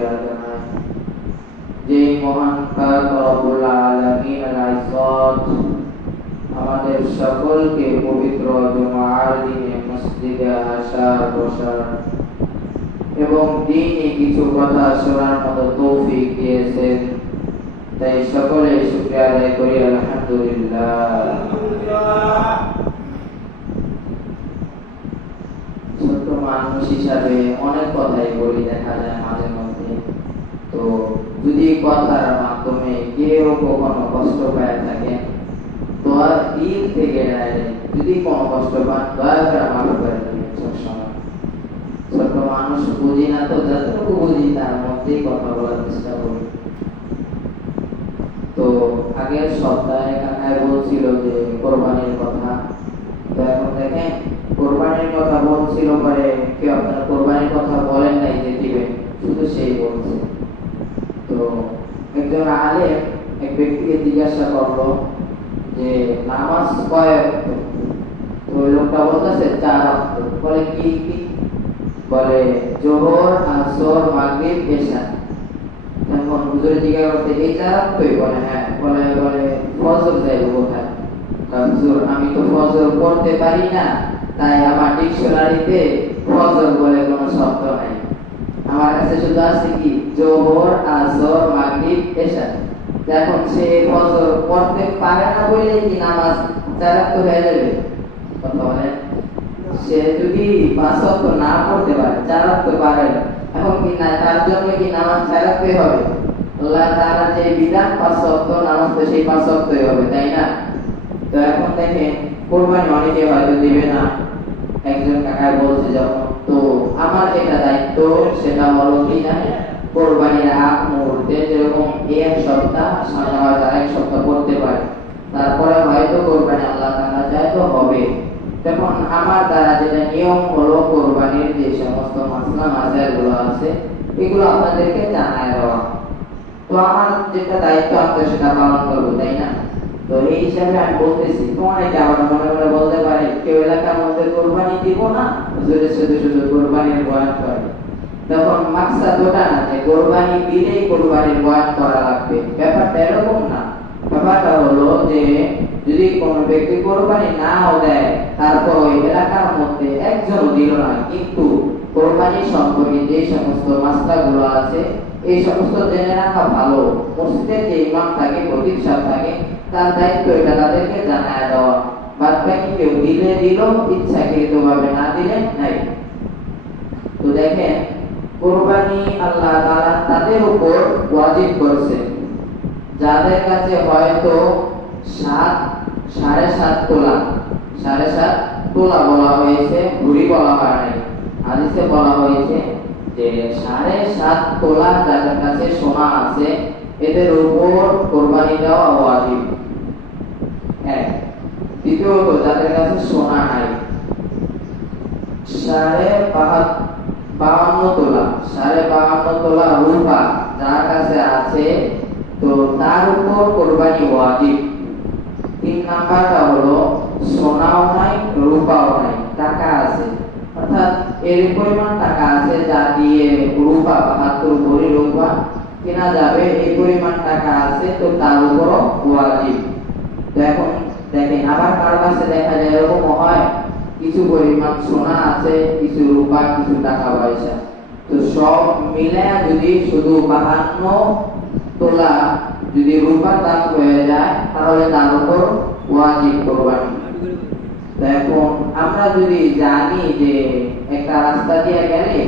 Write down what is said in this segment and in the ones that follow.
শুকরিয়া জানাই যে মহান পাক রব্বুল আলামিন আল-ইজ্জত আমাদের সকলকে পবিত্র জুমার দিনে মসজিদে আসার বসার এবং দ্বীনি কিছু কথা শোনার মতো তৌফিক দিয়েছেন। তাই সকলে শুকরিয়া আদায় করি আলহামদুলিল্লাহ। ছোট মানুষ হিসাবে অনেক কথাই বলি, দেখা যায় মাঝে মধ্যে। তো যদি কথার মাধ্যমে কেউ কখনো কষ্ট পায় থাকে, দোয়ার দিক থেকে যদি কোনো কষ্ট পান দয়া করে মাফ করে দিবেন। সবসময় ছোট মানুষ বুঝি না, তো যতটুকু বুঝি তার মধ্যেই কথা বলার চেষ্টা করি। তো আগের সপ্তাহে কাকায় বলছিল যে কোরবানির কথা, তো এখন দেখেন কোরবানির কথা বলছিল, পরে কেউ আপনার কোরবানির কথা বলেন নাই যে দিবেন, শুধু সেই বলছে। তো একজন আলেম এক ব্যক্তিকে জিজ্ঞাসা করলো যে নামাজ কয় ওয়াক্ত? তো ওই লোকটা বলতেছে 4 ওয়াক্ত। বলে কি কি? বলে জোহর, আসর, মাগরিব, এশা। তখন হুজুর জিজ্ঞাসা করতে এই 4 ওয়াক্তই? বলে হ্যাঁ। বলে ফজর যাইব কোথায়? হুজুর আমি তো ফজর পড়তে পারি না, তাই আমার ডিকশনারিতে ফজর বলে কোনো শব্দ নাই, আমার কাছে শুধু আছে কি জোহর, আসর, মাগরিব, এশা। এখন সে ফজর পড়তে পারে না বলে কি নামাজ 4 ওয়াক্ত হয়ে যাবে? কথা বলেন। সে যদি 5 ওয়াক্ত না পড়তে পারে, 4 ওয়াক্ত পারে, এখন কি না তার জন্য কি নামাজ 4 ওয়াক্তই হবে? আল্লাহ তাআলা যে বিধান 5 ওয়াক্ত নামাজ, তো সেই 5 ওয়াক্তই হবে, তাই না? তো এখন দেখেন কোরবানি অনেকে হয়তো দিবে না। একজন কাকায় বলছে যখন, তো আমার যেটা দায়িত্ব সেটা হলো কি জানেন, কোরবানির আগ মুহূর্তে যেরকম এক সপ্তাহ সামনে হয়তো 1 সপ্তাহ করতে পারে, তারপরে হয়তো কোরবানি আল্লাহ তাআলা চায় তো হবে। তখন আমার দ্বারা যেটা নিয়ম হলো কোরবানির যে সমস্ত মাসলা মাসাইলগুলো আছে এগুলো আপনাদেরকে জানায় দেওয়া। তো আমার যেটা দায়িত্ব আছে সেটা পালন করবো, তাই না? তো এই হিসাবে আমি বলতেছি, তো অনেকে আবার মনে মনে বলতে পারে কেউ এলাকার মধ্যে কোরবানি দিব না, শুধু শুধু শুধু কোরবানির বয়ান করে। তখন মাকসাদ ওটা না যে কোরবানি দিলেই কোরবানির বয়ান করা লাগবে, ব্যাপারটা এরকম না। ব্যাপারটা হলো যে যদি কোনো ব্যক্তি কোরবানি নাও দেয়, তারপর ওই এলাকার মধ্যে একজনও দিল না, কিন্তু কোরবানি সম্পর্কে যে সমস্ত মাসলাগুলো আছে এই সমস্ত জেনে রাখা ভালো। মসজিদের যে ইমাম থাকে, খতিব সাহেব থাকে, তার দায়িত্ব এটা তাদেরকে জানায় দেওয়া। বাদ বাকি কেউ দিলে দিল, ইচ্ছাকৃতভাবে না দিলে নাই। তো দেখেন কোরবানি আল্লাহ তাআলা তাদের উপর ওয়াজিব করেছেন যাদের কাছে হয়তো 7.5 তোলা, 7.5 তোলা বলা হয়েছে, ভরি বলা হয় নাই। হাদিসে বলা হয়েছে যে 7.5 তোলা যাদের কাছে সোনা আছে এদের উপর কোরবানি দেওয়া ওয়াজিব। দ্বিতীয়ত যাদের কাছে সোনা নাই, 52 তোলা, 52 তোলা রূপা যার কাছে আছে, তো তার উপর কোরবানি ওয়াজিব। 3 নাম্বারটা হলো সোনাও নাই, রূপাও নাই, টাকা আছে, অর্থাৎ এর পরিমাণ টাকা আছে যা দিয়ে রূপা 72 ভরি রূপা কেনা যাবে, এই পরিমাণ টাকা আছে, তো তার উপরও ওয়াজিব। তো এখন দেখেন আবার কার কাছে দেখা যায় এরকম হয় কিছু পরিমাণ সোনা আছে, কিছু রূপা, কিছু টাকা পয়সা, তো সব মিলে যদি শুধু 52 তোলা যদি রূপার দাম হয়ে যায় তাহলে তার উপর ওয়াজিব কোরবানি। এখন আমরা যদি জানি যে একটা রাস্তা দিয়ে গেলে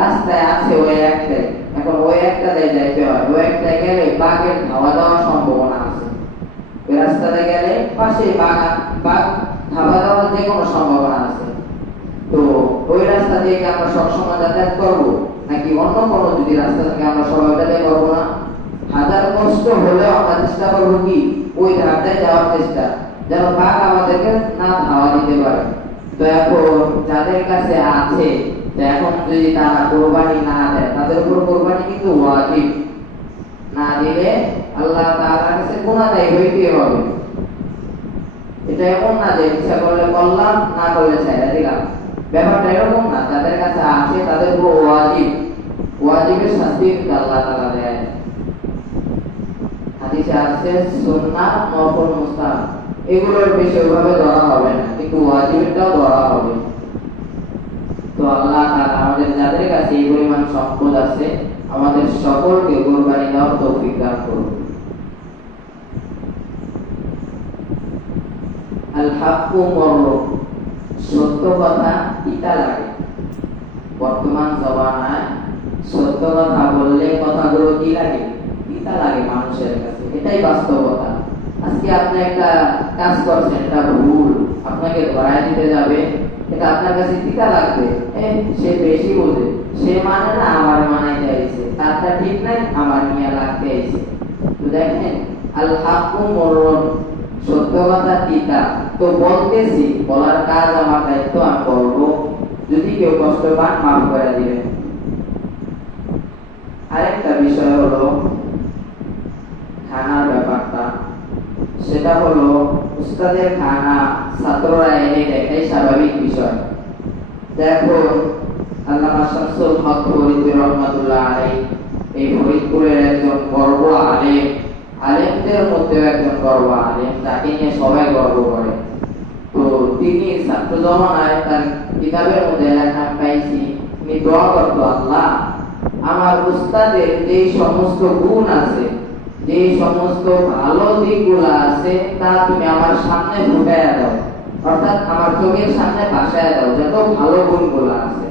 রাস্তায় আছে ওই একটাই, এখন ওই একটা যাইতে হয়, ওই একটা গেলে বাঘের ধাওয়া দেওয়ার সম্ভাবনা আছে, ওই রাস্তাতে গেলে পাশে বাঘ ধাওয়া দেওয়ার যে কোনো সম্ভাবনা আছে। তো ওই রাস্তা দিয়ে কি আমরা সবসময় যাতায়াত করবো, নাকি অন্য কোনো যদি রাস্তা থেকে আমরা সবাই যাতায়াত করবো না? হাজার কষ্ট হলেও আমরা চেষ্টা করবো কি ওই ধারটায় যাওয়ার চেষ্টা, যেন বাঘ আমাদেরকে না ধাওয়া দিতে পারে। তো এখন যাদের কাছে আছে, এখন যদি তারা কোরবানি না দেয় তাদের উপর কোরবানি কিন্তু ওয়াজিব, না দিলে আল্লাহ তাআলার কাছে গুনাহগার হইতে হবে। এটা এমন না যে ইচ্ছা করলে করলাম, না করলে ছেড়ে দিলাম, ব্যাপারটা এরকম না। যাদের কাছে আছে তাদের উপর ওয়াজিব। ওয়াজিবের শাস্তি কিন্তু আল্লাহ তাআলা দেয়। হাদিসে আছে সুন্নাহ, নফল, মুস্তাহাব এগুলোর বেশি ওইভাবে ধরা হবে না, কিন্তু ওয়াজিবটাও ধরা হবে। তো আল্লাহ তাআলা আমাদের যাদের কাছে এই পরিমাণ সম্পদ আছে আমাদের সকলকে কুরবানি দেওয়ার তৌফিক দান করুন। আল হাক্কু মুররু, সত্য কথা তিতা লাগে। বর্তমান জমানায় সত্য কথা বললে কথাগুলো কি লাগে? তিতা লাগে মানুষের কাছে, এটাই বাস্তবতা। আজকে আপনি একটা কাজ করছেন, এটা ভুল, আপনাকে ধরায় দিতে যাবে, এটা আপনার কাছে তিতা লাগবে। সে বেশি বোঝে, সে মানে না আমার মানাইতে আইছে, তারটা ঠিক নাই, আমার নিয়ে লাগতে আইছে। তো দেখেন আল হাক্কু মুররুন, সত্য কথা তিতা। তো বলতেছি, বলার কাজ আমার, দায়িত্ব আমি করবো। যদি কেউ কষ্ট পান মাফ করে দিবেন। আরেকটা বিষয় হলো খানার ব্যাপারটা। সেটা হলো উস্তাদের খানা ছাত্ররা এনে দেখাই স্বাভাবিক বিষয়। দেখুন আল্লামা শামসুল হক ফরিদী রহমাতুল্লাহ আলাইহি এই ফরিদপুরের একজন গর্ব আলেম, আলেমদের মধ্যে একজন গর্ব আলেম, যাকে নিয়ে সবাই গর্ব করে। তো তিনি ছাত্র জমানায় তার কিতাবের মধ্যে লেখা পাইছি, তিনি দোয়া করতো, আল্লাহ আমার উস্তাদের যে সমস্ত গুণ আছে, যে সমস্ত ভালো দিকগুলো আছে, তা তুমি আমার সামনে ফুটাইয়া দাও, অর্থাৎ আমার চোখের সামনে ভাসাইয়া দাও, যত ভালো গুণগুলো আছে।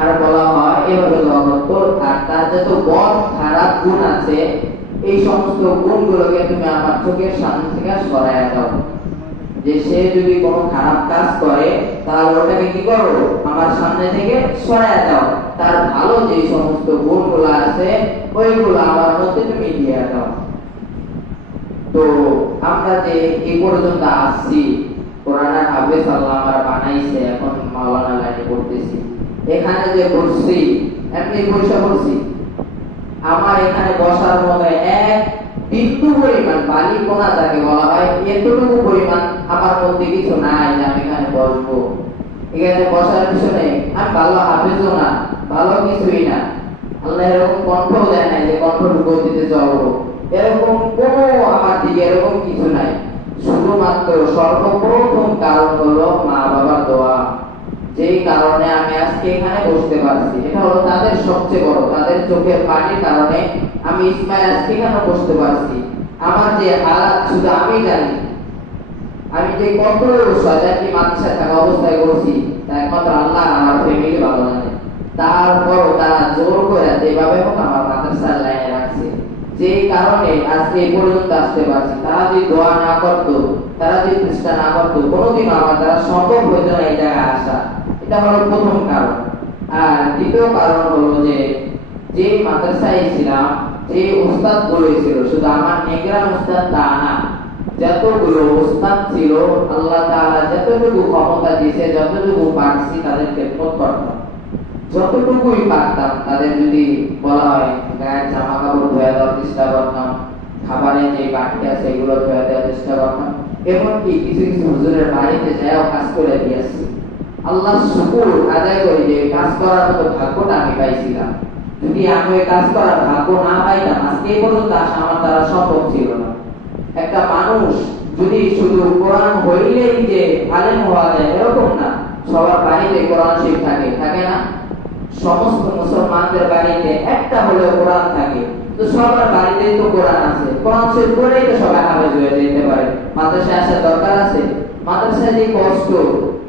আর বলা হয় এভাবে দোয়া করতো, আর তার যত বদ খারাপ গুণ আছে এই সমস্ত গুণগুলোকে তুমি আমার চোখের সামনে থেকে সরাইয়া দাও। যে সে যদি কোনো খারাপ কাজ করে তাহলে ওটাকে কি করো, আমার সামনে থেকে সরাইয়া দাও, তার ভালো যে সমস্ত গুণগুলো আছে ওইগুলো আমার মধ্যে তুমি দিয়ে দাও। তো আমরা যে এই পর্যন্ত আসছি, কোরআনের হাফেজ আল্লাহ আমার বানাইছে, এখন মাওলানা লাইনে পড়তেছি, এখানে যে বসছি এমনি পয়সা বলছি, আমার এখানে বসার মতো এক বিন্দু পরিমাণ বালি কোনা যাকে বলা হয়, এতটুকু পরিমাণ আমার মধ্যে কিছু নাই যে আমি এখানে বসবো। এখানে বসার পিছনে আমি ভালো হাফেজও না, ভালো কিছুই না, আল্লাহ এরকম কণ্ঠও দেয় নাই যে কণ্ঠটুকু দিতে চলবো, এরকম কোনো আমার দিকে এরকম কিছু নাই। শুধুমাত্র সর্বপ্রথম কারণ হলো মা বাবার দোয়া, যেই কারণে আমি আজকে এখানে বসতে পারছি। এটা হলো তাদের সবচেয়ে বড়, তাদের চোখের পানির কারণে আমি ইসমাইল আজকে এখানে বসতে পারছি। আমার যে হালাত শুধু আমি জানি, আমি যে কত সাজাতি মাদ্রাসায় থাকা অবস্থায় করছি তা একমাত্র আল্লাহ আমার ফ্যামিলি ভালো জানে। তারপর তারা জোর করে যেভাবে হোক আমার মাদ্রাসার লাইনে রাখছে, যেই কারণে আজকে এই পর্যন্ত আসতে পারছি। তারা যদি দোয়া না করতো, তারা যদি চেষ্টা না করতো, কোনোদিন আমার দ্বারা সম্ভব হইতো না এই জায়গায় আসা। এটা হলো প্রথম কারণ। আর দ্বিতীয় কারণ হলো যে মাদ্রাসায় ছিলাম, যে উস্তাদ বলেছিল, শুধু আমার নেগরান উস্তাদ তা না, যতগুলো উস্তাদ ছিল আল্লাহ তাআলা যতটুকু ক্ষমতা দিয়েছে, যতটুকু পারছি তাদের খেদমত করতাম, যতটুকুই পারতাম। তাদের যদি বলা হয় গায়ের জামা কাপড় ধুয়ে দেওয়ার চেষ্টা করতাম, খাবারের যে বাটি আছে এগুলো ধুয়ে দেওয়ার চেষ্টা করতাম, এমনকি কিছু কিছু হুজুরের বাড়িতে যাও কাজ করে দিয়েছি। আল্লাহ শুকর আদায় করি যে কাজ করার মতো ভাগ্যটা আমি পাইছিলাম। যদি আমি ওই কাজ করার ভাগ্য না পাইতাম আজকে এই পর্যন্ত আসা আমার দ্বারা সম্ভব ছিল না। একটা মানুষ যদি শুধু কোরআন হইলেই যে আলেম হওয়া যায় এরকম না, সবার বাড়িতে কোরআন শরীফ থাকে, থাকে না? সমস্ত মুসলমানদের বাড়িতে একটা হলেও কোরআন থাকে, তো সবার বাড়িতেই তো কোরআন আছে, কোরআন শরীফ পড়লেই তো সবাই হাফেজ হয়ে যেতে পারে। মাদ্রাসায় আসার দরকার আছে? মাদ্রাসায় যে কষ্ট,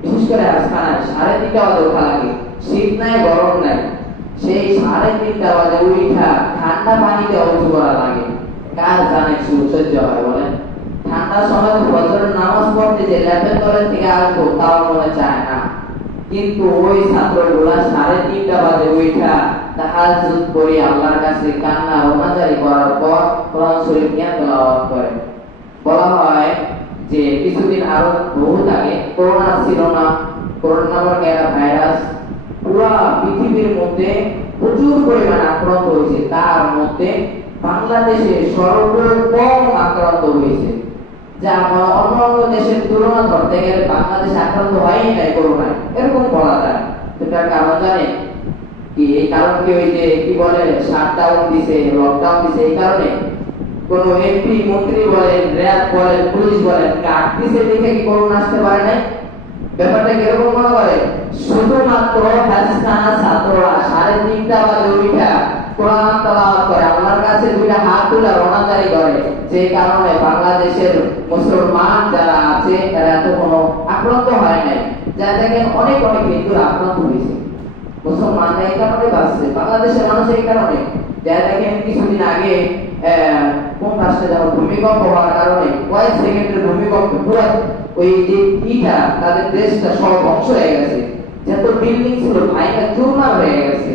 বিশেষ করে আজকাল 3:30 বাজে ওঠা লাগে, শীত নাই গরম নাই, সেই 3:30 বাজে উঠা ঠান্ডা পানিতে অজু করা লাগে, কার জানে সহ্য হয় বলেন? ঠান্ডার সময় ফজরের নামাজ পড়তে যে ল্যাপের তলের থেকে আসবো তাও মনে চায় না, কিন্তু ওই ছাত্রগুলা 3:30 বাজে উঠা তাহাজ্জুদ করে আল্লাহর কাছে কান্না রোনাজারি করার পর কোরআন শরীফ জ্ঞান তেলাওয়াত করে। বলা হয় যে কিছুদিন আরো বহুত আগে করোনা ছিল না, করোনা নামক একটা ভাইরাস পুরা পৃথিবীর মধ্যে প্রচুর পরিমাণে আক্রান্ত হয়েছে, তার মধ্যে বাংলাদেশে সর্বকম আক্রান্ত হয়েছে, যা অন্য অন্য দেশের তুলনা করতে গেলে বাংলাদেশে আক্রান্ত হয়ই নাই করোনায়, এরকম বলা যায়। সেটার কারণ জানেন? কি এই কারণ কি ওই যে কি বলে শাটডাউন দিছে, লকডাউন দিছে, এই কারণে কোন এমপি মন্ত্রী বলেন, র্যাব বলেন, পুলিশ বলেন কাট দিছে দেখে কি করোনা আসতে পারে না? ব্যাপারটা কিরকম মনে করে? শুধুমাত্র হাসখানা ছাত্ররা 3:30 বাজে উঠা কোরআন তেলাওয়াত করে, আল্লাহর কাছে দুইটা হাত তুলে রোনাজারি করে, যে কারণে বাংলাদেশের মুসলমান যারা আছে তারা এত কোনো আক্রান্ত হয় নাই। যা দেখেন অনেক অনেক হিন্দুর আক্রান্ত হয়েছে, মুসলমানরা এই কারণে বাঁচছে, বাংলাদেশের মানুষ এই কারণে। যা দেখেন কিছুদিন আগে কোন রাষ্ট্রে যেন ভূমিকম্প হওয়ার কারণে কয়েক সেকেন্ডের ভূমিকম্প পুরো ওই যে ইটা তাদের দেশটা সব ধ্বংস হয়ে গেছে, যত বিল্ডিং ছিল ভাইটা চুরমার হয়ে গেছে।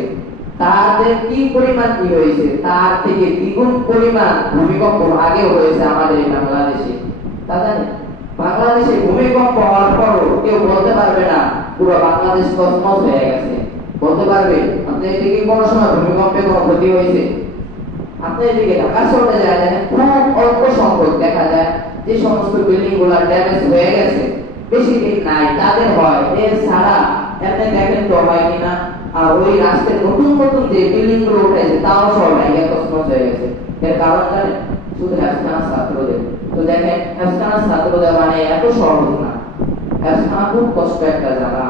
তাদের কি পরিমাণ কি হয়েছে, তার থেকে দ্বিগুণ পরিমাণ ভূমিকম্প আগে হয়েছে আমাদের এই বাংলাদেশে। তা জানেন বাংলাদেশে ভূমিকম্প হওয়ার পরও কেউ বলতে পারবে না পুরো বাংলাদেশ তছনছ হয়ে গেছে। বলতে পারবে আপনি এদিকে কোনো সময় ভূমিকম্পে কোনো ক্ষতি হয়েছে? আপনি এদিকে ঢাকা শহরে যায় দেখেন খুব অল্প সংখ্যক দেখা যায় যে সমস্ত বিল্ডিং গুলা ড্যামেজ হয়ে গেছে, বেশি দিন নাই তাদের হয়, এর ছাড়া এমনি দেখেন তো হয় কিনা। আর ওই রাস্তায় নতুন নতুন যে বিল্ডিং গুলো উঠেছে তাও সব ভেঙে তছনছ হয়ে গেছে। এর কারণ জানেন? শুধু হাসখানা ছাত্রদের। তো দেখেন হাসখানা ছাত্রদের মানে এত সহজ না, হাসখানা খুব কষ্ট একটা জায়গা।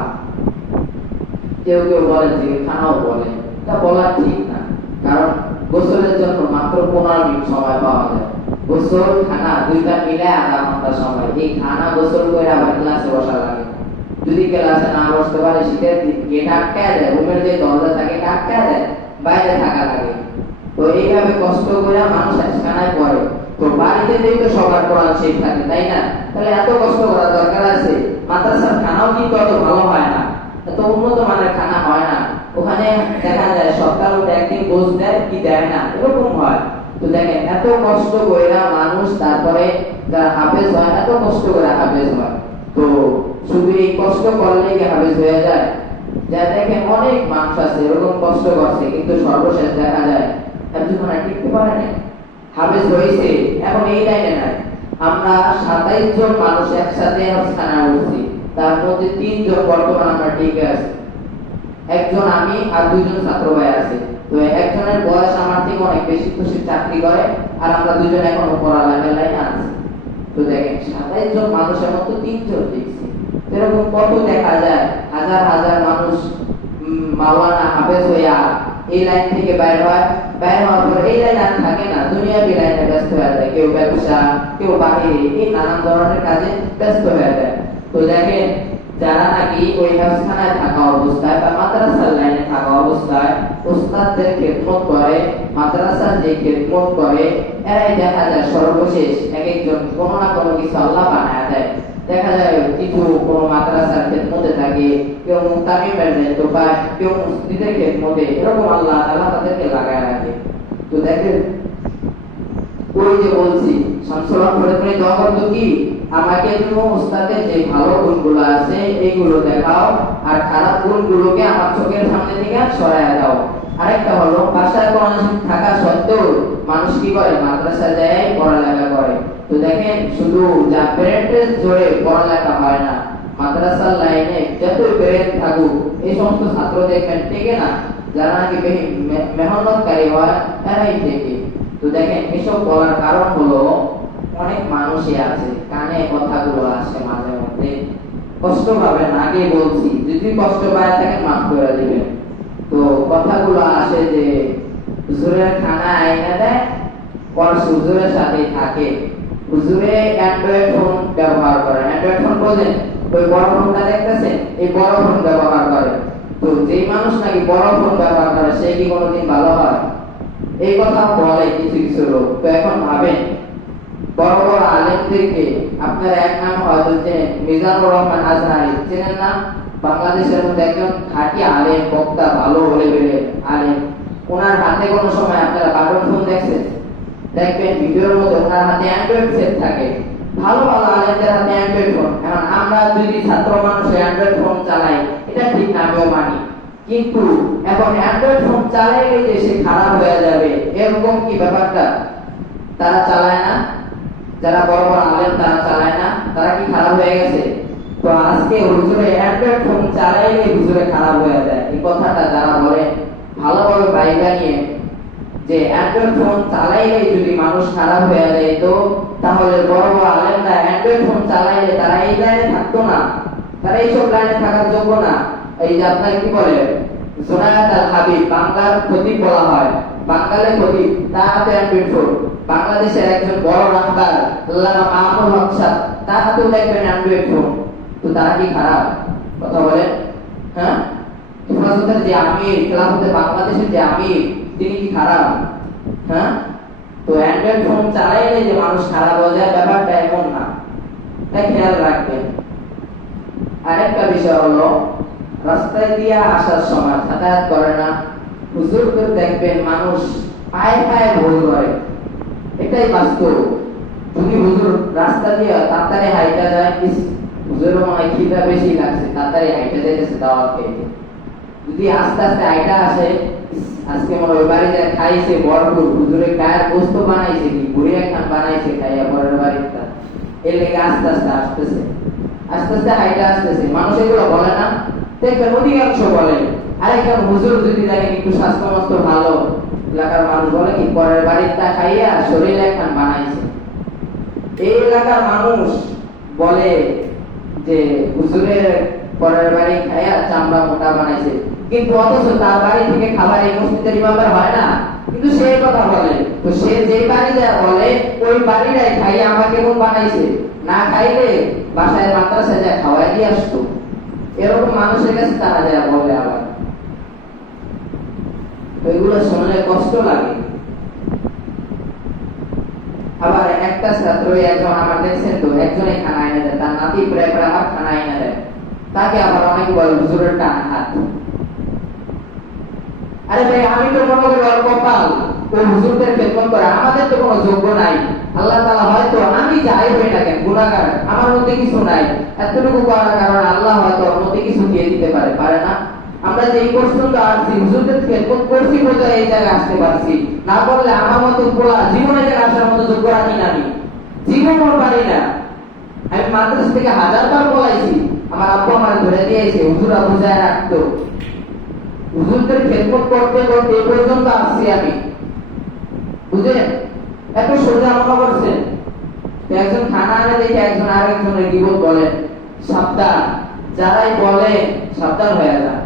কেউ কেউ বলেন যে খানাও বলে, তা বলা ঠিক না, কারণ গোসলের জন্য মাত্র 15 মিনিট সময় পাওয়া যায়। গোসল খানা দুইটা মিলে আধা ঘন্টা সময়। এই খানা গোসল করে আবার ক্লাসে বসা লাগে। যদি ক্লাসে না বসতে পারে শীতের দিন গেট আটকায় দেয়, রুমের যে দরজা থাকে আটকায় দেয়, বাইরে থাকা লাগে। তো এইভাবে কষ্ট করে মানুষ খানায় পড়ে। তো বাড়িতে যেই তো সবার কোরআন শেখ থাকে, তাই না? তাহলে এত কষ্ট করার দরকার আছে? মাদ্রাসার খানাও কিন্তু অত ভালো হয় না, এত উন্নত মানের খানা হয় না। ওখানে দেখা যায় সপ্তাহে একদিন গোশ দেয় কি দেয় না, এরকম হয়। তো দেখেন এত কষ্ট করে মানুষ তারপরে যারা হাফেজ হয় এত কষ্ট করে হাফেজ হয়। তো শুধু এই কষ্ট করলেই কি হাফেজ হয়ে যায়? যা দেখেন অনেক মানুষ আছে এরকম কষ্ট করছে কিন্তু সর্বশেষ দেখা যায় একজন টিকতে পারে না, হাফেজ হয়েছে, এখন এই লাইনে নাই। আমরা 27 জন মানুষ একসাথে হাফেজখানা উঠছি, তার মধ্যে 3 জন বর্তমান আমরা টিকে আছি। একজন আমি আর 2 জন ছাত্র ভাই আছে। তো একজনের বয়স আমার থেকে অনেক বেশি, খুশি চাকরি করে, আর আমরা 2 জন এখনো পড়ালেখার লাইনে আছি। তো দেখেন 27 জন মানুষের মধ্যে 3 জন টিকছে। এরকম কত দেখা যায় হাজার হাজার মানুষ মাওলানা হাফেজ হইয়া এই লাইন থেকে বাইরে হয়, বাইরে হওয়ার পর এই লাইন আর থাকে না, দুনিয়াবি লাইনে ব্যস্ত হয়ে যায়, কেউ ব্যবসা, কেউ বাহিরে, এই নানান ধরনের কাজে ব্যস্ত হয়ে যায়। তো দেখেন যারা নাকি ওই হাফেজখানায় থাকা অবস্থায় বা মাদ্রাসার লাইনে থাকা অবস্থায় উস্তাদদের খেদমত করে, মাদ্রাসার যে খেদমত করে, এরাই দেখা যায় সর্বশেষ এক একজন কোনো না কোনো কিছু আল্লাহ বানায় দেয়। দেখা যায় কিছু কোনো মাদ্রাসার খেদমতে থাকে, কেউ মুতামিমের দায়িত্ব পায়, কেউ মসজিদের খেদমতে, এরকম আল্লাহ তাআলা তাদেরকে লাগায় রাখে। তো দেখেন ওই যে বলছি শামসুল হক ফরিদপুরি দোয়া করতো কি, আমাকে তুমি উস্তাদের যে ভালো গুণগুলো আছে এইগুলো দেখাও, আর খারাপ গুণগুলোকে আমার চোখের সামনে থেকে সরায় দাও। আরেকটা হলো বাসায় কোরআন শরীফ থাকা সত্ত্বেও মানুষ কি করে মাদ্রাসা যায় পড়ালেখা করে। তো দেখেন শুধু যা ব্রেনের জোরে পড়ালেখা হয় না, মাদ্রাসার লাইনে যত ব্রেন থাকুক এই সমস্ত ছাত্র দেখবেন টেকে না, যারা নাকি মেহনতকারী হয় তারাই টেকে। তো দেখেন এসব বলার কারণ হলো অনেক মানুষই আছে কানে কথাগুলো আসে মাঝে মধ্যে, কষ্ট পাবেন, আগে বলছি, যদি কষ্ট পায় থাকেন মাফ করে দিবেন। তো কথাগুলো আসে যে হুজুরের খানা আইনা দেয়, পর হুজুরের সাথে থাকে, হুজুরে অ্যান্ড্রয়েড ফোন ব্যবহার করে, অ্যান্ড্রয়েড ফোন বোঝেন, ওই বড় ফোনটা দেখতেছেন, এই বড় ফোন ব্যবহার করে। তো যেই মানুষ নাকি বড় ফোন ব্যবহার করে সে কি কোনোদিন ভালো হয়? এই কথা বলে কিছু কিছু লোক। তো এখন ভাবেন বড় বড় আলেমদেরকে, আপনার এক নাম হয়তো চেনেন, মিজানুর রহমান আজহারি চেনেন না? বাংলাদেশের মধ্যে একজন খাঁটি আলেম, বক্তা, ভালো লেভেলের আলেম। ওনার হাতে কোনো সময় আপনারা বাটন ফোন দেখছেন? দেখবেন ভিডিওর মধ্যে ওনার হাতে অ্যান্ড্রয়েড সেট থাকে। ভালো ভালো আলেমদের হাতে অ্যান্ড্রয়েড ফোন। এখন আমরা যদি ছাত্র মানুষ অ্যান্ড্রয়েড ফোন চালাই, এটা ঠিক না, আমিও মানি, কিন্তু এখন অ্যান্ড্রয়েড ফোন চালাইলে যে সে খারাপ হয়ে যাবে এরকম কি ব্যাপারটা? তারা চালায় না, যারা বড় বড় আলেম তারা চালায় না, তারা কি খারাপ হয়ে গেছে? তো আজকে হুজুরে অ্যান্ড্রয়েড ফোন চালাইলে হুজুরে খারাপ হয়ে যায়, এই কথাটা যারা বলে জায়গা নিয়ে যে অ্যান্ড্রয়েড ফোন চালাইলে যদি মানুষ খারাপ হয়ে যায়, তো তাহলে বড় বড় আলেমরা অ্যান্ড্রয়েড ফোন চালাইলে তারা এই লাইনে থাকতো না, তারা এইসব লাইনে থাকার যোগ্য না। এই যে আপনার কি বলে জোনায়েদ আল হাবিব, বাংলার খতিব বলা হয়, বাঙালি খতিব, তার হাতে অ্যান্ড্রয়েড ফোন। বাংলাদেশের একজন বড় রাহবার আল্লামা মামুনুল হক সাহেব, তার হাতেও দেখবেন অ্যান্ড্রয়েড ফোন। তো তারা কি খারাপ? কথা বলেন। হ্যাঁ, হেফাজতের যে আমির, খেলাফতে বাংলাদেশের যে আমির, তিনি কি খারাপ? হ্যাঁ, তো অ্যান্ড্রয়েড ফোন চালাইলে যে মানুষ খারাপ হয়ে যায়, ব্যাপারটা এমন না, তাই খেয়াল রাখবেন। আরেকটা বিষয় হলো, রাস্তায় দিয়ে আসার সময় যাতায়াত করে না, হুজুরদের দেখবেন মানুষ পায়ে পায়ে ভুল করে, এটাই বাস্তব। যদি হুজুর রাস্তা দিয়ে তাড়াতাড়ি হাইটা যায়, হুজুরের মনে হয় খিদা বেশি লাগছে, তাড়াতাড়ি হাইটা যাইতেছে দাওয়াত খেতে। যদি আস্তে আস্তে হাইটা আসে, আজকে মনে ওই বাড়ি যায় খাইছে ভরপুর, হুজুরের গায়ের গোস্ত বানাইছে, কি বুড়ি একখান বানাইছে খাইয়া পরের বাড়িটা, এর লেগে আস্তে আস্তে আসতেছে, আস্তে আস্তে হাইটা আসতেছে। মানুষ এগুলো বলে না, দেখবেন অধিকাংশ বলে। আরেকজন হুজুর যদি দেখেন একটু স্বাস্থ্য মস্ত ভালো, এলাকার মানুষ বলে কি পরের বাড়িটা খাইয়া শরীর একখান বানাইছে। এই এলাকার মানুষ বলে যে হুজুরের পরের বাড়ি খাইয়া চামড়া মোটা বানাইছে, কিন্তু অথচ তার বাড়ি থেকে খাবার এই মসজিদের ইমামবার হয় না, কিন্তু সে কথা বলে। তো সে যে বাড়ি যা বলে, ওই বাড়িটাই খাইয়া আমাকে কেমন বানাইছে, না খাইলে বাসায় মাদ্রাসায় যা খাওয়াই দিয়ে আসতো। এরকম মানুষের কাছে তারা যা বলে, আবার এগুলো শুনলে কষ্ট লাগে। আবার একটা ছাত্র, একজন আমার দেখছেন তো, একজনে খানা এনে দেয়, তার নাতি প্রায় প্রায় আমার খানা এনে দেয়, তাকে আবার অনেক বলে হুজুরের টান হাত। আরে ভাই, আমি তো মনে করি ওর কপাল, ওই হুজুরদের খেদমত করে, আমাদের তো কোনো যোগ্য নাই। আল্লাহ তাআলা হয়তো, আমি যাই হই না কেন গুনাহগার, আমার মধ্যে কিছু নাই, এতটুকু করার কারণে আল্লাহ হয়তো ওর মধ্যে কিছু দিয়ে দিতে পারে, পারে না? আমরা যে এই পর্যন্ত আসছি, হুজুরদের খেদমত করছি বলে এই জায়গায় আসতে পারছি, না বললে আমার মতো পোলা জীবনে জায়গায় আসার মতো যোগ্য রাখি না, আমি জীবন পারি না। আমি মাদ্রাসা থেকে 1000 বার বলাইছি, আমার আব্বু আমার ধরে দিয়েছে, হুজুরা বুঝায় রাখতো। হুজুরদের খেদমত করতে করতে এই পর্যন্ত আসছি আমি, বুঝলেন? এত সোজা মনে করছেন। একজন খানা আনে দেখে একজন আরেকজনের গীবত বলেন, সাবধান, যারাই বলে সাবধান হয়ে যান।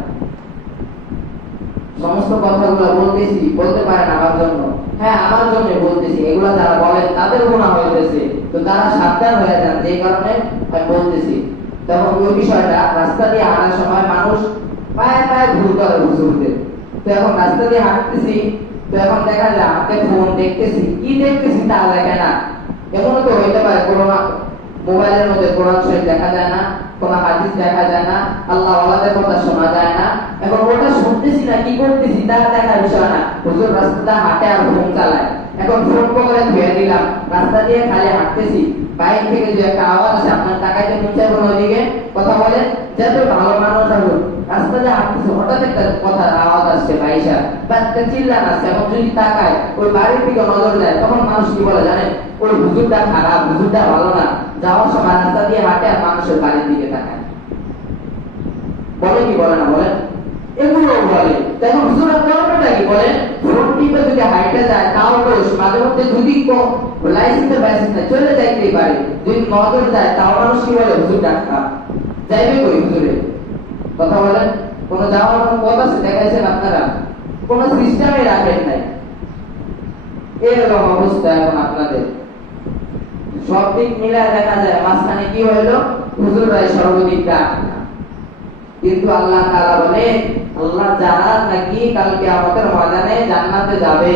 সমস্ত কথাগুলো বলতেছি, বলতে পারেন আমার জন্য, হ্যাঁ আমার জন্য বলতেছি, এগুলো যারা বলেন তাদের গুনাহ হইতেছে, তো তারা সাবধান হয়ে যান, যে কারণে আমি বলতেছি। তখন ওই বিষয়টা, রাস্তা দিয়ে হাঁটার সময় মানুষ পায়ে পায়ে ভুল করে হুজুরদের। তো এখন রাস্তা দিয়ে হাঁটতেছি, তো এখন দেখা যায় আমাকে ফোন দেখতেছি, কি দেখতেছি তা দেখে না। এমনও তো হইতে পারে কোনো মোবাইলের মধ্যে কোরআন শরীফ দেখা যায় না, কোনো হাদিস দেখা যায় না, আল্লাহ ওয়ালাদের কথা শোনা যায় না। এখন ওটা শুনতেছি না কি করতেছি তা দেখার বিষয় না, হুজুর রাস্তাটা হাঁটে আর ফোন চালায়। এখন ফোন করে ধুয়ে দিলাম, রাস্তা দিয়ে খালি হাঁটতেছি, বাইক থেকে যে একটা আওয়াজ আছে, আপনার তাকাইতে মন চাইবে না ওইদিকে, কথা বলেন, যত ভালো মানুষ আসুন, রাস্তা দিয়ে হাঁটতেছে, হঠাৎ একটা কথার আওয়াজ আসছে, বাইশা বা একটা চিল্লান আসছে, এবং যদি তাকায় ওই বাড়ির দিকে নজর যায়, তখন মানুষ কি বলে জানেন? ওই হুজুরটা খারাপ, হুজুরটা ভালো না। যাওয়ার সময় রাস্তা দিয়ে হাঁটে আর মানুষের বাড়ির দিকে তাকায়, বলে কি বলে না বলেন? এগুলো বলে। তখন হুজুরের গল্পটা কি বলেন? ফোন টিপে যদি হাইটে যায় তাও দোষ, মাঝে মধ্যে যদি লাইসেন্সের বাইসেন্স না চলে যাইতেই পারে, যদি নজর যায় তাও মানুষ কি বলে? হুজুর ডাক্তার যাইবে কই হুজুরে? কথা বলেন, কোনো যাওয়ার কোনো পথ আছে দেখাইছেন আপনারা? কোনো সিস্টেমই রাখেন নাই। এরকম অবস্থা এখন আপনাদের, সব দিক মিলায় দেখা যায় মাঝখানে কি হইলো? হুজুররাই সর্বদিক ডাক। কিন্তু আল্লাহ তাআলা বলে, আল্লাহ যারা নাকি কালকে আমাদের ময়দানে জান্নাতে যাবে,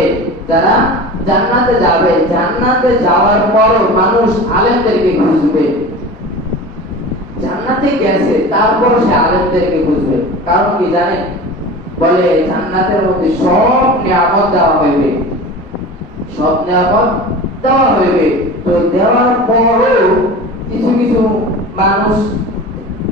যারা জান্নাতে যাবে, জান্নাতে যাওয়ার পর মানুষ আলেমদেরকে খুঁজবে। জান্নাতে গেছে তারপর সে আলেমদেরকে খুঁজবে, কারণ কি জানেন? বলে জান্নাতের মধ্যে সব নিয়ামত দেওয়া হইবে, সব নিয়ামত দেওয়া হইবে। তো দেওয়ার পরও কিছু কিছু মানুষ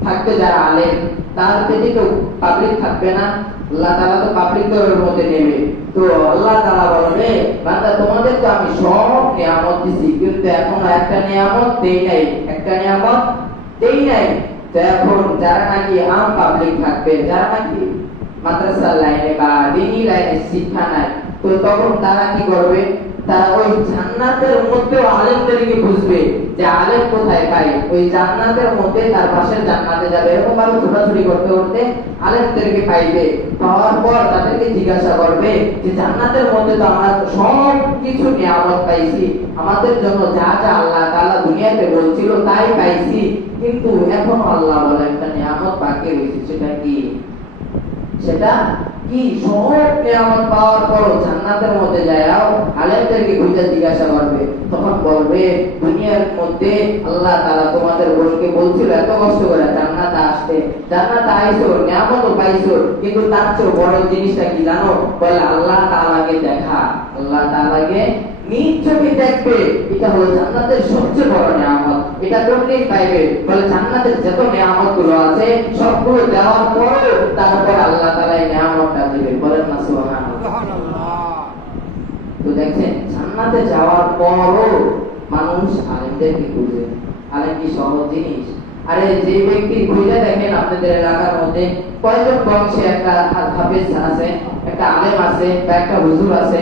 থাকবে যারা আলেম, তার পেটে তো পাবলিক থাকবে না, আল্লাহ তাআলা তো পাবলিক দলের মধ্যে নেবে। তো আল্লাহ তাআলা বলবে, বান্দা তোমাদের তো আমি সব নিয়ামত দিছি, কিন্তু এখন একটা নিয়ামত দেই নাই, একটা নিয়ামত দেই নাই। তো এখন যারা নাকি আম পাবলিক থাকবে, যারা নাকি মাদ্রাসার লাইনে বা দিনী লাইনে শিক্ষা নাই, তো তখন তারা কি করবে? তারা ওই জান্নাতের মধ্যে আলেমদেরকে বুঝবে যে আলেম কোথায় পায়, ওই জান্নাতের মধ্যে তার পাশের জান্নাতে যাবে, এরকম ভাবে ছোটাছুটি করতে করতে আলেমদেরকে পাইবে। পাওয়ার পর তাদেরকে জিজ্ঞাসা করবে যে জান্নাতের মধ্যে তো আমরা সব কিছু নিয়ামত পাইছি, আমাদের জন্য যা যা আল্লাহ তাআলা দুনিয়াতে বলছিল তাই পাইছি, কিন্তু এখন আল্লাহ বলে একটা নিয়ামত বাকি রয়েছে, সেটা কি? সেটা কি? সব নিয়ামত পাওয়ার পর জান্নাতের মধ্যে যাও আলেমদেরকে খুঁজে জিজ্ঞাসা করবে, তখন বলবে দুনিয়ার মধ্যে আল্লাহ তাআলা তোমাদের বলকে বলছিল এত কষ্ট করে জান্নাতে আসতে, জান্নাতে আইছো, নিয়ামত পাইছো, কিন্তু তার চেয়ে বড় জিনিসটা কি জানো? বলে আল্লাহ তাআলাকে দেখা, আল্লাহ তাআলাকে নিজ চোখে দেখবে, এটা হলো জান্নাতের সবচেয়ে বড় নিয়ামত। এটা করলেই পাইবে। বলে জান্নাতের যত নিয়ামত গুলো আছে সবগুলো দেওয়ার পর তারপর আল্লাহ তাআলা এই নিয়ামতটা দিবে। বলেন না সুবহানাল্লাহ। তো দেখেন জান্নাতে যাওয়ার পরও মানুষ আলেমদেরকে খুঁজে। আলেম কি সহজ জিনিস? আরে যে ব্যক্তি খুঁজে দেখেন আপনাদের এলাকার মধ্যে কয়জন বংশে একটা হাফেজ আছে, একটা আলেম আছে বা একটা হুজুর আছে?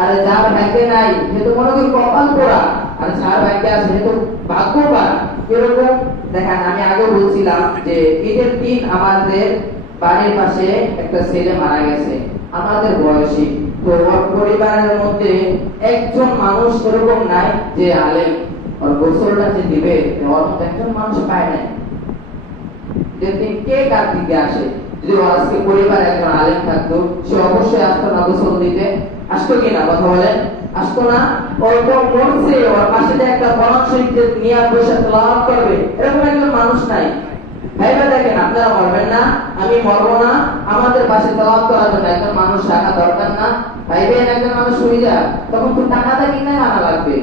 আর যার ভাগ্যে নাই সে তো মনে করি কপাল পোড়া, আর যার ভাগ্যে আছে সে তো ভাগ্যবান। এরকম দেখেন, আমি আগে বলছিলাম যে ঈদের দিন আমাদের বাড়ির পাশে একটা ছেলে মারা গেছে, আমাদের বয়সী। তো ওর পরিবারের মধ্যে একজন মানুষ এরকম নাই যে আলেম, ওর গোসলটা যে দিবে ওর মতো একজন মানুষ পায় নাই। যেদিন কে কার দিকে আসে, যদি আজকে পরিবার একজন আলেম থাকতো সে অবশ্যই আসতো না গোসল দিতে? আসতো কিনা? কথা বলেন, আসতো না? অল্প মরছে, ওর পাশে যে একটা কোরআন শরীফ নিয়ে বসে তেলাওয়াত করবে, এরকম একজন মানুষ নাই। ভাইবা দেখেন, আপনারা মরবেন না, আমি মরবো না, আমাদের পাশে তেলাওয়াত করার জন্য একজন মানুষ রাখা দরকার না? ভাইবেন একজন মানুষ শুয়ে যা, তখন তো টাকাটা কিনে আনা লাগবে।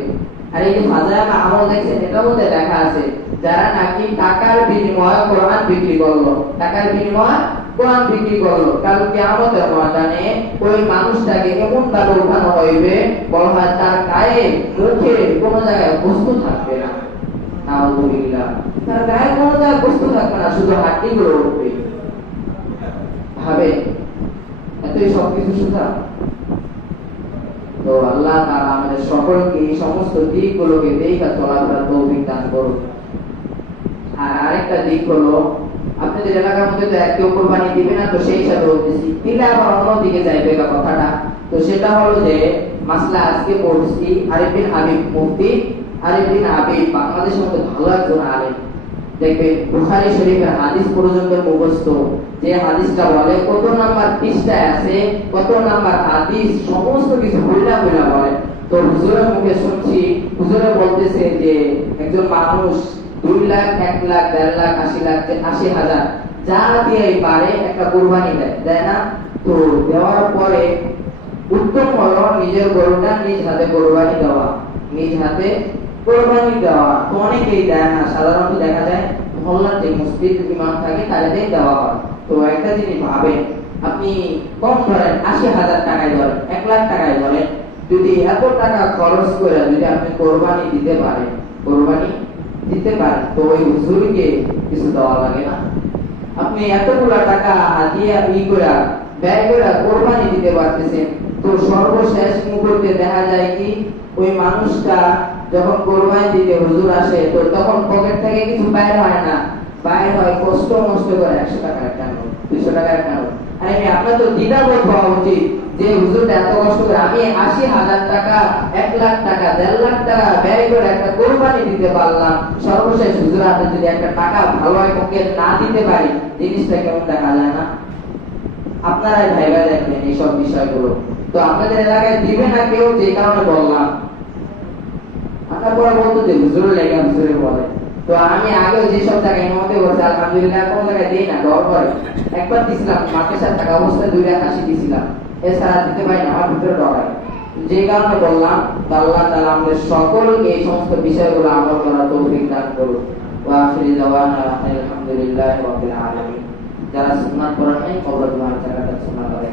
আর এই যে ফাজাইল আমল দেখছেন, এটার মধ্যে লেখা আছে যারা নাকি টাকার বিনিময়ে কোরআন বিক্রি করলো, টাকার বিনিময়ে কোরআন বিক্রি করলো, কাল কিয়ামতের ময়দানে ওই মানুষটাকে এমন ভাবে উঠানো হইবে, বলা হয় তার গায়ে মুখে কোনো জায়গায় বস্তু থাকবে না। নাউযুবিল্লাহ, তার গায়ে কোনো জায়গায় বস্তু থাকবে না, শুধু হাড্ডিগুলো উঠবে। ভাবে এতই সবকিছু সুধা। তো আল্লাহ তাআলা আমাদের সকলকে এই সমস্ত দিকগুলোকে দেখা চলাফেরার তৌফিক দান করুন। আর আরেকটা দিক হলো, আপনাদের এলাকার মধ্যে তো কেউ কোরবানি দিবে না, তো সেই হিসাবে বলতেছি, দিলে আবার অন্যদিকে যাইবে কথাটা। তো সেটা হলো যে মাসলা আজকে পড়ছি আরিফ বিন হাবিব, মুফতি আরিফ বিন হাবিব বাংলাদেশের মধ্যে ভালো একজন আলেম। দেখবেন বুখারী শরীফের হাদিস পর্যন্ত মুখস্থ, যে হাদিসটা বলে কত নাম্বার পৃষ্ঠায় আছে, কত নাম্বার হাদিস, সমস্ত কিছু বইলা বইলা বলে। তো হুজুরের মুখে শুনছি, হুজুরে বলতেছে যে একজন মানুষ 2 লাখ, 1 লাখ, 1.5 লাখ, 80 লাখ, 80,000 যা দিয়ে পারে একটা কুরবানি দেয় না? তো দেওয়ার পরে উত্তম হলো নিজের গরুটা নিজ হাতে কুরবানি দেওয়া, নিজ হাতে কুরবানি দেওয়া। তো অনেকেই দেয় না, সাধারণত দেখা যায় মহল্লার যে মসজিদ ইমাম থাকে তাদেরই দেওয়া হয়। তো একটা জিনিস ভাবেন, আপনি কম ধরেন 80,000 টাকায় ধরেন, 1 লাখ টাকায় ধরেন, যদি এত টাকা খরচ করে যদি আপনি কোরবানি দিতে পারেন, কোরবানি দিতে পারেন, তো ওই হুজুরকে কিছু দেওয়া লাগে না? আপনি এতগুলা টাকা হাতিয়ে করে ব্যয় করে কোরবানি দিতে পারতেছেন, তো সর্বশেষ মুহূর্তে দেখা যায় কি ওই মানুষটা যখন কোরবানি দিতে হুজুর আসে, তো তখন পকেট থেকে কিছু বাইর হয় না, বাইর হয় কষ্ট মষ্ট করে 100 টাকার একটা নোট, 200 টাকার একটা নোট। আরে আপনার তো দ্বিধাবোধ হওয়া উচিত যে হুজুরটা এত কষ্ট করে, আমি 80,000 টাকা, 1 লাখ টাকা, 1.5 লাখ টাকা ব্যয় করে একটা কোরবানি দিতে পারলাম, সর্বশেষ হুজুর হাতে যদি একটা টাকা ভালো পক্ষে না দিতে পারি, জিনিসটা কেমন দেখা যায় না? আপনারাই ভাইবা দেখবেন এইসব বিষয়গুলো। তো আপনাদের এলাকায় দিবে না কেউ, যে কারণে বললাম। আপনার পরে বলতো যে হুজুর লেগে হুজুরে বলে। তো আমি আগেও যেসব জায়গায় ইমামতি করছি আলহামদুলিল্লাহ কোনো জায়গায় দিই না, ডর করে। একবার দিছিলাম মাদ্রাসার টাকা অবস্থায় 2 লাখ 80 দিছিলাম, এছাড়া দিতে পারি না, আমার ভিতরে ডরায়। যে কারণে বললাম, আল্লাহ তাআলা আমাদের সকলকে এই সমস্ত বিষয়গুলো আমল করার তৌফিক দান করুন। ওয়া আখিরু দাওয়ানা আলহামদুলিল্লাহি রাব্বিল আলামিন। যারা সুন্নাত পড়েন নাই কবর দোয়ার জায়গাটা সুন্নাত করে।